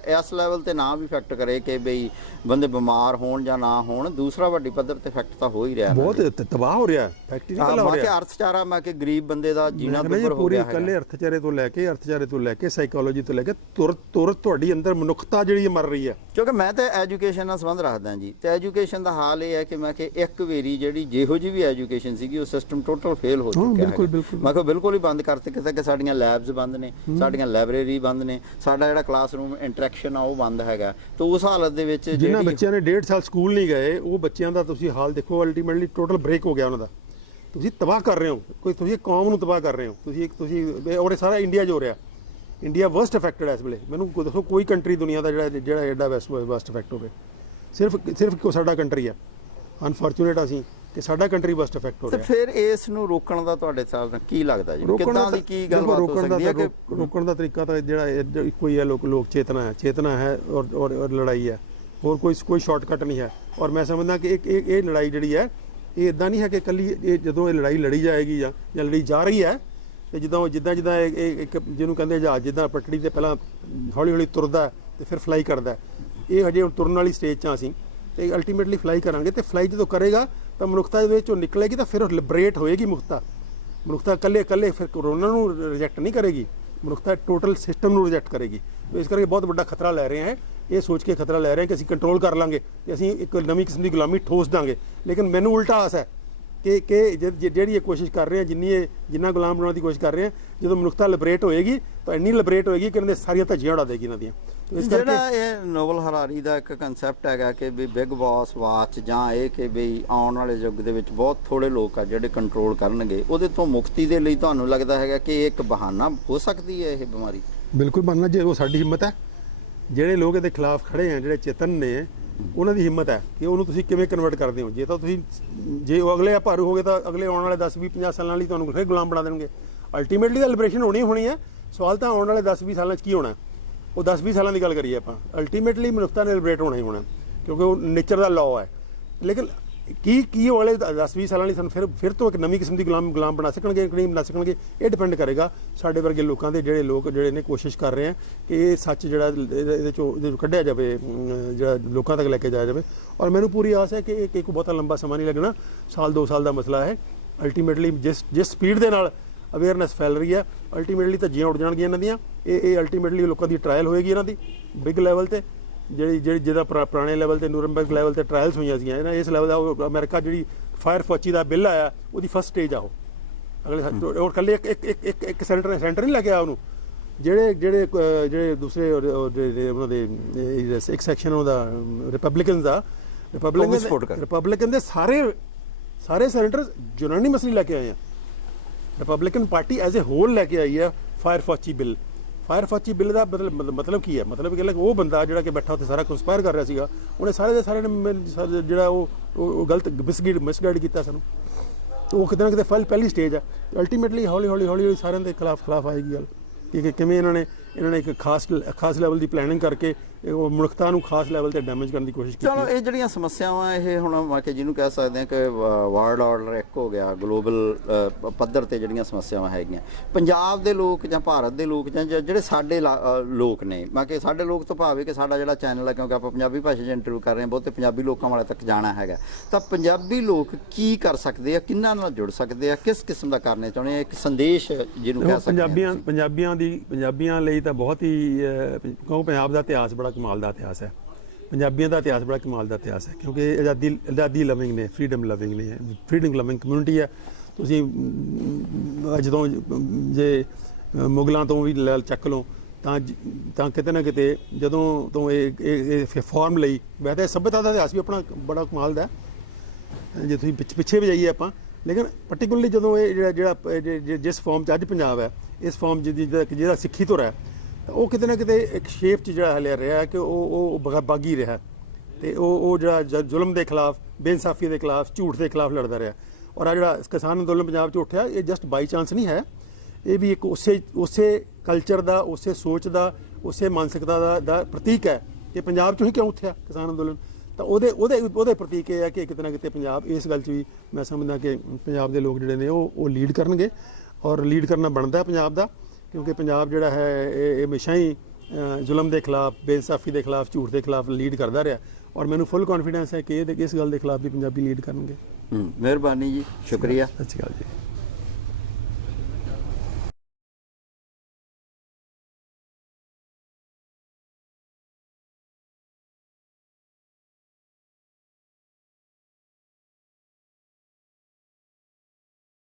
ਇਸ ਲੈਵਲ ਤੇ ਨਾ ਵੀ ਇਫੈਕਟ ਕਰੇ ਕਿ ਬਈ ਬੰਦੇ ਬਿਮਾਰ ਹੋਣ ਜਾਂ ਨਾ ਹੋਣ ਦੂਸਰਾ ਵੱਡੀ ਪੱਧਰ ਤੇ ਇਫੈਕਟ ਤਾਂ ਹੋ ਹੀ ਰਿਹਾ ਬਹੁਤ ਤਬਾਹ ਹੋ ਰਿਹਾ ਫੈਕਟਰੀ ਨਿਕਲ ਹੋ ਰਿਹਾ ਕਿ ਅਰਥਚਾਰਾ ਮੈਂ ਕਿ ਗਰੀਬ ਬੰਦੇ ਦਾ ਜੀਣਾ ਦੁੱਭਰ ਹੋ ਪੂਰੀ ਗਿਆ ਹੈ ਇਕੱਲੇ ਅਰਥਚਾਰੇ ਤੋਂ ਲੈ ਕੇ ਸਾਈਕੋਲੋਜੀ ਤੋਂ ਲੈ ਕੇ ਤੁਰ ਤੁਹਾਡੀ ਅੰਦਰ ਮਨੁੱਖਤਾ ਜਿਹੜੀ ਮਰ ਰਹੀ ਹੈ ਕਿਉਂਕਿ ਮੈਂ ਤਾਂ ਐਜੂਕੇਸ਼ਨ ਨਾਲ ਸੰਬੰਧ ਰੱਖਦਾ ਜੀ ਤੇ ਐਜੂਕੇਸ਼ਨ ਦਾ ਹਾਲ ਇਹ ਹੈ ਕਿ ਮੈਂ ਕਿ ਇੱਕ ਵਾਰੀ ਜਿਹੜੀ ਜਿਹੋ ਜਿਹੀ ਵੀ ਐਜੂਕੇਸ਼ਨ ਸੀਗੀ ਉਹ ਸਿਸਟਮ ਟੋਟਲ ਫੇਲ ਹੋ ਚੁੱਕਿਆ ਹੈ ਮੈਂ ਕਿਹਾ ਬਿਲਕੁਲ ਹੀ ਬੰਦ ਕਰਤੇ ਕਿ ਸਾਡੀਆਂ ਲੈਬਸ ਬੰਦ ਨੇ ਸਾਡੀਆਂ ਲਾਇਬ੍ਰੇਰੀ ਬੰਦ ਨੇ ਸਾਡਾ ਜਿਹੜਾ ਕਲਾਸਰੂਮ ਇੰਟਰੈਕਸ਼ਨ ਆ ਉਹ ਬੰਦ ਹੈਗਾ ਤੇ ਉਸ ਹਾਲਤ ਦੇ ਵਿੱਚ ਜਿਨ੍ਹਾਂ ਬੱਚਿਆਂ ਨੇ 1.5 ਸਾਲ ਸਕੂਲ ਨਹੀਂ ਗਏ ਉਹ ਬੱਚਿਆਂ ਦਾ ਤੁਸੀਂ ਹਾਲ ਦੇਖੋ ਅਲਟੀਮੇਟਲੀ ਟੋਟਲ ਬ੍ਰੇਕ ਹੋ ਗਿਆ ਉਹਨਾਂ ਦਾ ਤੁਸੀਂ ਤਬਾਹ ਕਰ ਰਹੇ ਹੋ ਤੁਸੀਂ ਕੌਮ ਨੂੰ ਤਬਾਹ ਕਰ ਰਹੇ ਹੋ ਤੁਸੀਂ ਔਰ ਇਹ ਸਾਰਾ ਇੰਡੀਆ 'ਚ ਹੋ ਰਿਹਾ ਇੰਡੀਆ ਵਰਸਟ ਅਫੈਕਟਡ ਇਸ ਵੇਲੇ ਮੈਨੂੰ ਦੱਸੋ ਕੋਈ ਕੰਟਰੀ ਦੁਨੀਆ ਦਾ ਜਿਹੜਾ ਐਡਾ ਵਰਸਟ ਅਫੈਕਟ ਹੋਵੇ ਸਿਰਫ ਇੱਕੋ ਸਾਡਾ ਕੰਟਰੀ ਆ ਅਨਫੋਰਚੂਨੇਟ ਅਸੀਂ ਕਿ ਸਾਡਾ ਕੰਟਰੀ ਵਰਸਟ ਅਫੈਕਟ ਹੋ ਰਿਹਾ ਤੇ ਫਿਰ ਇਸ ਨੂੰ ਰੋਕਣ ਦਾ ਤੁਹਾਡੇ ਹਿਸਾਬ ਨਾਲ ਕੀ ਲੱਗਦਾ ਜੀ ਕਿੱਦਾਂ ਦੀ ਕੀ ਗੱਲਬਾਤ ਹੋ ਸਕਦੀ ਹੈ ਕਿ ਰੋਕਣ ਦਾ ਤਰੀਕਾ ਤਾਂ ਜਿਹੜਾ ਇੱਕੋ ਹੀ ਹੈ ਲੋਕ ਚੇਤਨਾ ਹੈ ਔਰ ਲੜਾਈ ਹੈ ਹੋਰ ਕੋਈ ਸ਼ਾਰਟਕਟ ਨਹੀਂ ਹੈ ਔਰ ਮੈਂ ਸਮਝਦਾ ਕਿ ਇਹ ਲੜਾਈ ਜਿਹੜੀ ਹੈ ਇਹ ਇਦਾਂ ਨਹੀਂ ਹੈ ਕਿ ਇਕੱਲੀ ਜਦੋਂ ਇਹ ਲੜਾਈ ਲੜੀ ਜਾਏਗੀ ਜਾਂ ਲੜੀ ਜਾ ਰਹੀ ਹੈ ਤੇ ਜਿੱਦਾਂ ਇੱਕ ਜਿਹਨੂੰ ਕਹਿੰਦੇ ਜਹਾਜ਼ ਜਿੱਦਾਂ ਪਟੜੀ ਤੇ ਪਹਿਲਾਂ ਹੌਲੀ ਤੁਰਦਾ ਤੇ ਫਿਰ ਫਲਾਈ ਕਰਦਾ ਇਹ ਹਜੇ ਤੁਰਨ ਵਾਲੀ ਸਟੇਜ 'ਚ ਅਸੀਂ ਤੇ ਅਲਟੀਮੇਟਲੀ ਫਲਾਈ ਕਰਾਂਗੇ ਤੇ ਫਲਾਈ ਜਦੋਂ ਕਰੇਗਾ ਤਾਂ ਮਨੁੱਖਤਾ ਦੇ ਵਿੱਚੋਂ ਨਿਕਲੇਗੀ ਤਾਂ ਫਿਰ ਲਿਬਰੇਟ ਹੋਏਗੀ ਮਨੁੱਖਤਾ ਇਕੱਲੇ ਫਿਰ ਕਰੋਨਾ ਨੂੰ ਰਿਜੈਕਟ ਨਹੀਂ ਕਰੇਗੀ ਮਨੁੱਖਤਾ ਟੋਟਲ ਸਿਸਟਮ ਨੂੰ ਰਿਜੈਕਟ ਕਰੇਗੀ ਇਸ ਕਰਕੇ ਬਹੁਤ ਵੱਡਾ ਖਤਰਾ ਲੈ ਰਹੇ ਹਾਂ ਇਹ ਸੋਚ ਕੇ ਖਤਰਾ ਲੈ ਰਹੇ ਕਿ ਅਸੀਂ ਕੰਟਰੋਲ ਕਰ ਲਾਂਗੇ ਤੇ ਅਸੀਂ ਇੱਕ ਨਵੀਂ ਕਿਸਮ ਦੀ ਗੁਲਾਮੀ ਠੋਸ ਦਾਂਗੇ ਲੇਕਿਨ ਮੈਨੂੰ ਉਲਟਾ ਆਸ ਹੈ ਕਿ ਜਿਹੜੀ ਇਹ ਕੋਸ਼ਿਸ਼ ਕਰ ਰਹੇ ਹਾਂ ਜਿੰਨਾ ਗੁਲਾਮ ਬਣਾਉਣ ਦੀ ਕੋਸ਼ਿਸ਼ ਕਰ ਰਹੇ ਹਾਂ ਜਦੋਂ ਮਨੁੱਖਤਾ ਲਿਬਰੇਟ ਹੋਏਗੀ ਤਾਂ ਇੰਨੀ ਲਿਬਰੇਟ ਹੋਏਗੀ ਕਿ ਇਹਨਾਂ ਦੇ ਸਾਰੀਆਂ ਧੱਜੀਆਂ ਉਡਾ ਦੇਗੀ ਇਹਨਾਂ ਦੀਆਂ ਜਿਹੜਾ ਇਹ ਨੋਵਲ ਹਰਾਰੀ ਦਾ ਇੱਕ ਕਨਸੈਪਟ ਹੈਗਾ ਕਿ ਵੀ ਬਿਗ ਬਾਸ ਵਾਚ ਜਾਂ ਇਹ ਕਿ ਵੀ ਆਉਣ ਵਾਲੇ ਯੁੱਗ ਦੇ ਵਿੱਚ ਬਹੁਤ ਥੋੜੇ ਲੋਕ ਆ ਜਿਹੜੇ ਕੰਟਰੋਲ ਕਰਨਗੇ ਉਹਦੇ ਤੋਂ ਮੁਕਤੀ ਦੇ ਲਈ ਤੁਹਾਨੂੰ ਲੱਗਦਾ ਹੈਗਾ ਕਿ ਇਹ ਇੱਕ ਬਹਾਨਾ ਹੋ ਸਕਦੀ ਹੈ ਇਹ ਬਿਮਾਰੀ ਬਿਲਕੁਲ ਬਣਨਾ ਜੇ ਉਹ ਸਾਡੀ ਹਿੰਮਤ ਹੈ ਜਿਹੜੇ ਲੋਕ ਇਹਦੇ ਖਿਲਾਫ ਖੜੇ ਆ ਜਿਹੜੇ ਚੇਤਨ ਨੇ ਉਹਨਾਂ ਦੀ ਹਿੰਮਤ ਹੈ ਕਿ ਉਹਨੂੰ ਤੁਸੀਂ ਕਿਵੇਂ ਕਨਵਰਟ ਕਰਦੇ ਹੋ ਜੇ ਉਹ ਅਗਲੇ ਭਾਰੂ ਹੋ ਗਏ ਤਾਂ ਅਗਲੇ ਆਉਣ ਵਾਲੇ 10-20-50 ਸਾਲਾਂ ਲਈ ਤੁਹਾਨੂੰ ਫਿਰ ਗੁਲਾਮ ਬਣਾ ਦੇਣਗੇ ਅਲਟੀਮੇਟਲੀ ਤਾਂ ਲਿਬਰੇਸ਼ਨ ਹੋਣੀ ਹੈ ਸਵਾਲ ਤਾਂ ਆਉਣ ਵਾਲੇ 10-20 ਸਾਲਾਂ 'ਚ ਕੀ ਹੋਣਾ ਉਹ 10-20 ਸਾਲਾਂ ਦੀ ਗੱਲ ਕਰੀਏ ਆਪਾਂ ਅਲਟੀਮੇਟਲੀ ਮਨੁੱਖਤਾ ਨੇ ਲਿਬਰੇਟ ਹੋਣਾ ਹੀ ਹੋਣਾ ਕਿਉਂਕਿ ਉਹ ਨੇਚਰ ਦਾ ਲਾਅ ਹੈ ਲੇਕਿਨ ਕੀ ਉਹ ਵਾਲੇ 10-20 ਸਾਲਾਂ ਲਈ ਸਾਨੂੰ ਫਿਰ ਤੋਂ ਇੱਕ ਨਵੀਂ ਕਿਸਮ ਦੀ ਗੁਲਾਮ ਬਣਾ ਸਕਣਗੇ ਕਿ ਨਹੀਂ ਬਣਾ ਸਕਣਗੇ ਇਹ ਡਿਪੈਂਡ ਕਰੇਗਾ ਸਾਡੇ ਵਰਗੇ ਲੋਕਾਂ ਦੇ ਜਿਹੜੇ ਨੇ ਕੋਸ਼ਿਸ਼ ਕਰ ਰਹੇ ਆ ਕਿ ਇਹ ਸੱਚ ਜਿਹੜਾ ਇਹਦੇ ਚੋਂ ਕੱਢਿਆ ਜਾਵੇ ਜਿਹੜਾ ਲੋਕਾਂ ਤੱਕ ਲੈ ਕੇ ਜਾਇਆ ਜਾਵੇ ਔਰ ਮੈਨੂੰ ਪੂਰੀ ਆਸ ਹੈ ਕਿ ਇਹ ਕੋਈ ਬਹੁਤਾ ਲੰਬਾ ਸਮਾਂ ਨਹੀਂ ਲੱਗਣਾ 1-2 ਸਾਲ ਦਾ ਮਸਲਾ ਹੈ ਅਲਟੀਮੇਟਲੀ ਜਿਸ ਸਪੀਡ ਦੇ ਨਾਲ ਅਵੇਅਰਨੈਸ ਫੈਲ ਰਹੀ ਹੈ ਅਲਟੀਮੇਟਲੀ ਤਾਂ ਜੀਆਂ ਉੱਡ ਜਾਣਗੀਆਂ ਇਹਨਾਂ ਦੀਆਂ ਇਹ ਅਲਟੀਮੇਟਲੀ ਲੋਕਾਂ ਦੀ ਟਰਾਇਲ ਹੋਏਗੀ ਇਹਨਾਂ ਦੀ ਬਿਗ ਲੈਵਲ ਤੇ ਜਿਹਦਾ ਪੁਰਾਣੇ ਲੈਵਲ ਤੇ ਨੂਰਨਬਰਗ ਲੈਵਲ ਤੇ ਟਰਾਇਲਸ ਹੋਈਆਂ ਸੀਗੀਆਂ ਇਹਨਾਂ ਇਸ ਲੈਵਲ ਦਾ ਅਮਰੀਕਾ ਜਿਹੜੀ ਫਾਇਰ ਫੌਚੀ ਦਾ ਬਿੱਲ ਆਇਆ ਉਹਦੀ ਫਸਟ ਸਟੇਜ ਆ ਉਹ ਅਗਲੇ ਔਰ ਕੱਲੇ ਇੱਕ ਸੈਂਟਰ ਨਹੀਂ ਲੱਗਿਆ ਉਹਨੂੰ ਜਿਹੜੇ ਦੂਸਰੇ ਉਹਨਾਂ ਦੇ ਇੱਕ ਸੈਕਸ਼ਨ ਉਹਦਾ ਰਿਪਬਲਿਕਨ ਦੇ ਸਾਰੇ ਸੈਨੇਟਰਸ ਯੂਨਾਨੀਮਸਲੀ ਲੈ ਕੇ ਆਏ ਆ Republican Party as a whole ਲੈ ਕੇ ਆਈ ਹੈ ਫਾਇਰ ਫੌਚੀ ਬਿੱਲ ਦਾ ਮਤਲਬ ਕੀ ਹੈ ਮਤਲਬ ਕਿ ਉਹ ਬੰਦਾ ਜਿਹੜਾ ਕਿ ਬੈਠਾ ਉੱਥੇ ਸਾਰਾ ਕੰਸਪਾਇਰ ਕਰ ਰਿਹਾ ਸੀਗਾ ਉਹਨੇ ਸਾਰੇ ਦੇ ਸਾਰੇ ਨੇ ਜਿਹੜਾ ਉਹ ਗਲਤ ਮਿਸਗਾਈਡ ਕੀਤਾ ਸਾਨੂੰ ਉਹ ਕਿਤੇ ਨਾ ਕਿਤੇ ਪਹਿਲੀ ਸਟੇਜ ਹੈ ਅਲਟੀਮੇਟਲੀ ਹੌਲੀ ਸਾਰਿਆਂ ਦੇ ਖਿਲਾਫ ਆਏਗੀ ਗੱਲ ਕਿ ਕਿਵੇਂ ਇਹਨਾਂ ਨੇ ਇੱਕ ਖਾਸ ਲੈਵਲ ਦੀ ਪਲੈਨਿੰਗ ਕਰਕੇ ਉਹ ਮਨੁੱਖਤਾ ਨੂੰ ਖਾਸ ਲੈਵਲ ਤੇ ਡੈਮੇਜ ਕਰਨ ਦੀ ਕੋਸ਼ਿਸ਼ ਕੀਤੀ ਚਲੋ ਇਹ ਜਿਹੜੀਆਂ ਸਮੱਸਿਆਵਾਂ ਇਹ ਹੁਣ ਕਿ ਜਿਹਨੂੰ ਕਹਿ ਸਕਦੇ ਹਾਂ ਕਿ ਵਰਲਡ ਆਰਡਰ ਇੱਕ ਹੋ ਗਿਆ ਗਲੋਬਲ ਪੱਧਰ ਤੇ ਜਿਹੜੀਆਂ ਸਮੱਸਿਆਵਾਂ ਹੈਗੀਆਂ ਪੰਜਾਬ ਦੇ ਲੋਕ ਜਾਂ ਭਾਰਤ ਦੇ ਲੋਕ ਜਾਂ ਜਿਹੜੇ ਸਾਡੇ ਲੋਕ ਨੇ ਮੈਂ ਕਿ ਸਾਡੇ ਲੋਕ ਤੋਂ ਭਾਵੇਂ ਕਿ ਸਾਡਾ ਜਿਹੜਾ ਚੈਨਲ ਹੈ ਕਿਉਂਕਿ ਆਪਾਂ ਪੰਜਾਬੀ ਭਾਸ਼ਾ 'ਚ ਇੰਟਰਵਿਊ ਕਰ ਰਹੇ ਹਾਂ ਬਹੁਤੇ ਪੰਜਾਬੀ ਲੋਕਾਂ ਵਾਲੇ ਤੱਕ ਜਾਣਾ ਹੈਗਾ ਤਾਂ ਪੰਜਾਬੀ ਲੋਕ ਕੀ ਕਰ ਸਕਦੇ ਆ ਕਿਹਨਾਂ ਨਾਲ ਜੁੜ ਸਕਦੇ ਆ ਕਿਸ ਕਿਸਮ ਦਾ ਕਰਨੇ ਚਾਹੁੰਦੇ ਆ ਇੱਕ ਸੰਦੇਸ਼ ਜਿਹਨੂੰ ਕਹਿ ਸਕਦੇ ਹਾਂ ਪੰਜਾਬੀਆਂ ਲਈ ਤਾਂ ਬਹੁਤ ਹੀ ਕਿਉਂਕਿ ਪੰਜਾਬ ਦਾ ਇਤਿਹਾਸ ਬੜਾ ਕਮਾਲ ਦਾ ਇਤਿਹਾਸ ਹੈ ਪੰਜਾਬੀਆਂ ਦਾ ਇਤਿਹਾਸ ਬੜਾ ਕਮਾਲ ਦਾ ਇਤਿਹਾਸ ਹੈ ਕਿਉਂਕਿ ਆਜ਼ਾਦੀ ਲਵਿੰਗ ਨੇ ਫਰੀडम ਲਵਿੰਗ ਕਮਿਊਨਿਟੀ ਹੈ ਤੁਸੀਂ ਜਦੋਂ ਜੇ ਮੁਗਲਾਂ ਤੋਂ ਵੀ ਚੱਕ ਲਓ ਤਾਂ ਕਿਤੇ ਨਾ ਕਿਤੇ ਜਦੋਂ ਤੋਂ ਇਹ ਫਾਰਮ ਲਈ ਵੈਸੇ ਸੱਭਿਅਤਾ ਦਾ ਇਤਿਹਾਸ ਵੀ ਆਪਣਾ ਬੜਾ ਕਮਾਲ ਦਾ ਜੇ ਤੁਸੀਂ ਪਿੱਛੇ ਵੀ ਜਾਈਏ ਆਪਾਂ ਲੇਕਿਨ ਪਰਟੀਕੂਲਰਲੀ ਜਦੋਂ ਇਹ ਜਿਹੜਾ ਜਿਸ ਫਾਰਮ 'ਚ ਅੱਜ ਪੰਜਾਬ ਹੈ ਇਸ ਫਾਰਮ ਜਿਹੜਾ ਸਿੱਖੀ ਤੋਂ ਰਿਹਾ ਉਹ ਕਿਤੇ ਨਾ ਕਿਤੇ ਇੱਕ ਸ਼ੇਪ 'ਚ ਜਿਹੜਾ ਹਲਿਆ ਰਿਹਾ ਕਿ ਉਹ ਬਾਗੀ ਰਿਹਾ ਅਤੇ ਉਹ ਜਿਹੜਾ ਜ਼ੁਲਮ ਦੇ ਖਿਲਾਫ ਬੇਇਨਸਾਫੀ ਦੇ ਖਿਲਾਫ ਝੂਠ ਦੇ ਖਿਲਾਫ ਲੜਦਾ ਰਿਹਾ ਔਰ ਆ ਜਿਹੜਾ ਕਿਸਾਨ ਅੰਦੋਲਨ ਪੰਜਾਬ 'ਚ ਉੱਠਿਆ ਇਹ ਜਸਟ ਬਾਈ ਚਾਂਸ ਨਹੀਂ ਹੈ ਇਹ ਵੀ ਇੱਕ ਉਸੇ ਕਲਚਰ ਦਾ ਉਸੇ ਸੋਚ ਦਾ ਉਸੇ ਮਾਨਸਿਕਤਾ ਦਾ ਪ੍ਰਤੀਕ ਹੈ ਕਿ ਪੰਜਾਬ 'ਚੋਂ ਹੀ ਕਿਉਂ ਉੱਠਿਆ ਕਿਸਾਨ ਅੰਦੋਲਨ ਤਾਂ ਉਹਦੇ ਪ੍ਰਤੀਕ ਇਹ ਹੈ ਕਿ ਕਿਤੇ ਨਾ ਕਿਤੇ ਪੰਜਾਬ ਇਸ ਗੱਲ 'ਚ ਵੀ ਮੈਂ ਸਮਝਦਾ ਕਿ ਪੰਜਾਬ ਦੇ ਲੋਕ ਜਿਹੜੇ ਨੇ ਉਹ ਲੀਡ ਕਰਨਗੇ, ਔਰ ਲੀਡ ਕਰਨਾ ਬਣਦਾ ਪੰਜਾਬ ਦਾ, ਕਿਉਂਕਿ ਪੰਜਾਬ ਜਿਹੜਾ ਹੈ ਇਹ ਹਮੇਸ਼ਾ ਹੀ ਜ਼ੁਲਮ ਦੇ ਖਿਲਾਫ, ਬੇਇਨਸਾਫੀ ਦੇ ਖਿਲਾਫ, ਝੂਠ ਦੇ ਖਿਲਾਫ ਲੀਡ ਕਰਦਾ ਰਿਹਾ, ਔਰ ਮੈਨੂੰ ਫੁੱਲ ਕੌਨਫੀਡੈਂਸ ਹੈ ਕਿ ਇਸ ਗੱਲ ਦੇ ਖਿਲਾਫ ਵੀ ਪੰਜਾਬੀ ਲੀਡ ਕਰਨਗੇ। ਮਿਹਰਬਾਨੀ ਜੀ, ਸ਼ੁਕਰੀਆ। ਸਤਿ ਸ਼੍ਰੀ ਅਕਾਲ ਜੀ।